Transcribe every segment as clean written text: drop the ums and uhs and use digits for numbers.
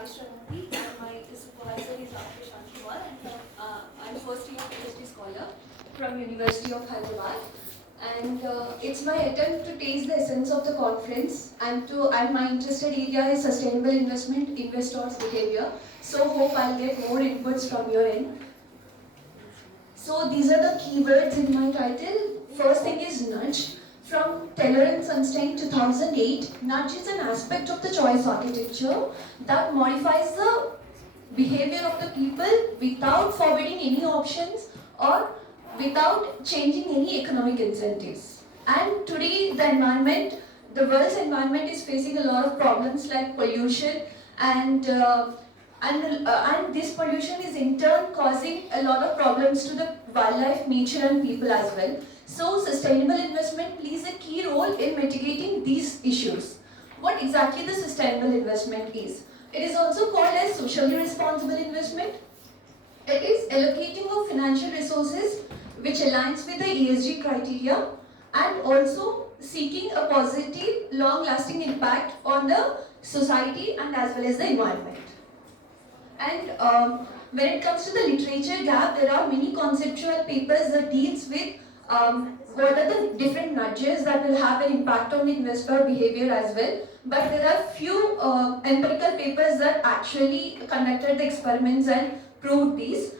Sai Shranati, and my supervisor is Rakesh Ankuwar, and I'm first year PhD scholar from University of Hyderabad. And it's my attempt to taste the essence of the conference, and my interested area is sustainable investment, investors' behavior. So hope I'll get more inputs from your end. So these are the keywords in my title. First thing is nudge. From Taylor and Sunstein 2008, nudge is an aspect of the choice architecture that modifies the behavior of the people without forbidding any options or without changing any economic incentives. And today the world's environment is facing a lot of problems like pollution and and this pollution is in turn causing a lot of problems to the wildlife, nature and people as well. So sustainable investment plays a key role in mitigating these issues. What exactly the sustainable investment is? It is also called as socially responsible investment. It is allocating of financial resources which aligns with the ESG criteria and also seeking a positive long-lasting impact on the society and as well as the environment. And when it comes to the literature gap, there are many conceptual papers that deals with what are the different nudges that will have an impact on the investor behavior as well. But there are few empirical papers that actually conducted the experiments and proved these.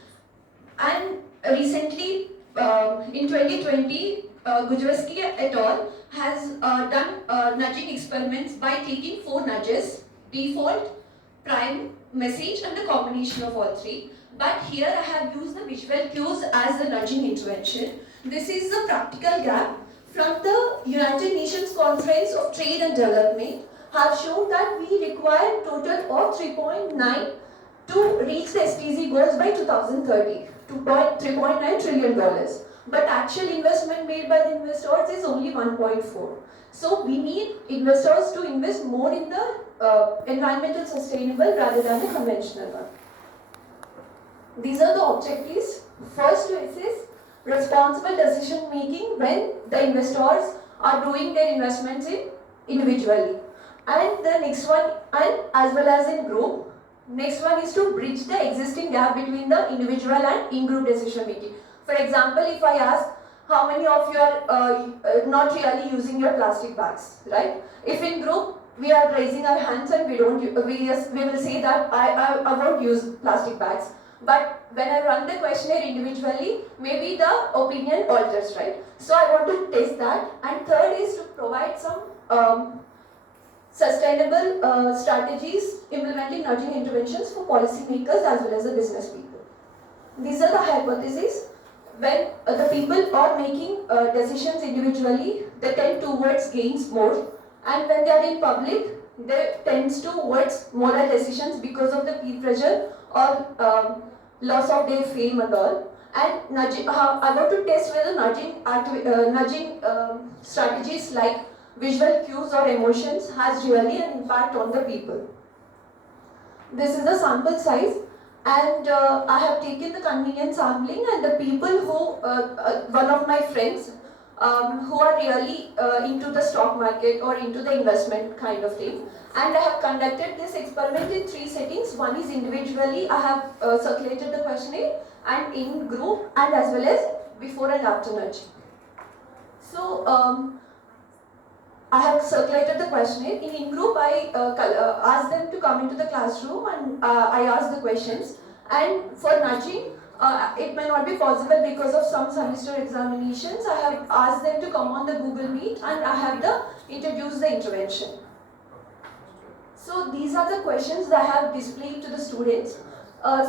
And recently, in 2020, Gujewski et al. Has done nudging experiments by taking 4 nudges: default, prime, message and the combination of all 3. But here I have used the visual cues as the nudging intervention. This is the practical gap from the United Nations Conference of Trade and Development have shown that we require total of 3.9 to reach the SDG goals by 2030, $3.9 trillion. But actual investment made by the investors is only 1.4. So we need investors to invest more in the environmental sustainable rather than the conventional one. These are the objectives. First is responsible decision making when the investors are doing their investments in individually. And the next one, and as well as in group. Next one is to bridge the existing gap between the individual and in-group decision making. For example, if I ask how many of you are not really using your plastic bags, right? If in group we are raising our hands and we will say that I won't use plastic bags. But when I run the questionnaire individually, maybe the opinion alters, right? So I want to test that. And third is to provide some sustainable strategies implementing nudging interventions for policymakers as well as the business people. These are the hypotheses. When the people are making decisions individually, they tend towards gains more, and when they are in public, they tend towards moral decisions because of the peer pressure or loss of their fame and all. And nudging, I want to test whether nudging strategies like visual cues or emotions has really an impact on the people. This is the sample size. And I have taken the convenience sampling, and the people who, one of my friends who are really into the stock market or into the investment kind of thing. And I have conducted this experiment in 3 settings. One is individually, I have circulated the questionnaire, and in group, and as well as before and after nudging. So, I have circulated the questionnaire. In in-group, I asked them to come into the classroom and I asked the questions. And for nudging, it may not be possible because of some semester examinations. I have asked them to come on the Google Meet and I have introduced the intervention. So these are the questions that I have displayed to the students.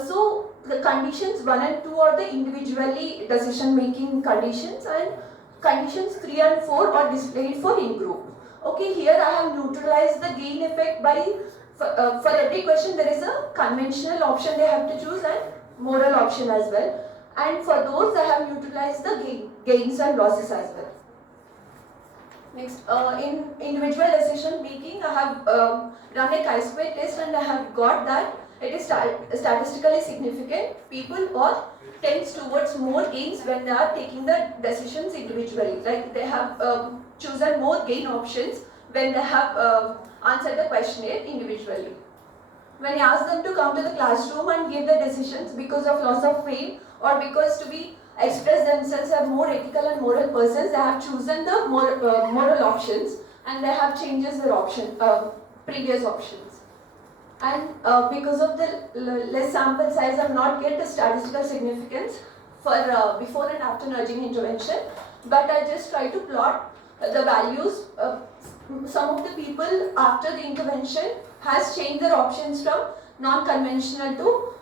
So the conditions 1 and 2 are the individually decision-making conditions, and conditions 3 and 4 are displayed for in-group. Okay, here I have neutralized the gain effect by, for every question there is a conventional option they have to choose and moral option as well. And for those I have neutralized the gains and losses as well. Next, in individual decision making, I have run a chi-square test and I have got that it is statistically significant. People are tends towards more gains when they are taking the decisions individually. Like they have chosen more gain options when they have answered the questionnaire individually. when I ask them to come to the classroom and give their decisions because of loss of fame or because to be express themselves as more ethical and moral persons, they have chosen the moral options and they have changes their previous options. And because of the less sample size, I have not get the statistical significance for before and after nudging intervention, but I just try to plot the values. Some of the people after the intervention has changed their options from non-conventional to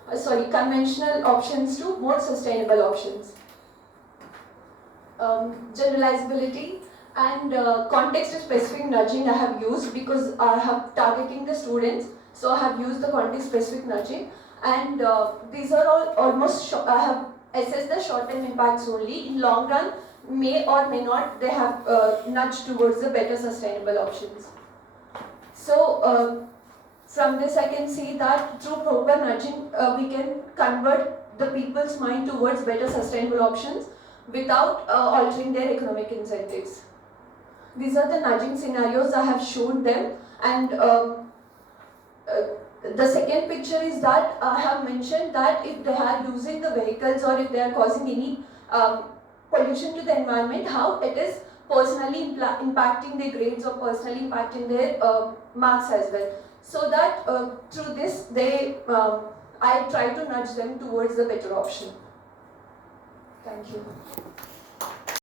conventional options to more sustainable options. Generalizability and context-specific nudging I have used because I have targeting the students, so I have used the context-specific nudging, and these are all almost I have assessed the short-term impacts only. In long run, may or may not they have nudged towards the better sustainable options. So from this I can see that through proper nudging we can convert the people's mind towards better sustainable options without altering their economic incentives. These are the nudging scenarios I have shown them, and the second picture is that I have mentioned that if they are using the vehicles or if they are causing any pollution to the environment, how it is personally impacting their grades or personally impacting their marks as well. So that through this, I try to nudge them towards the better option. Thank you.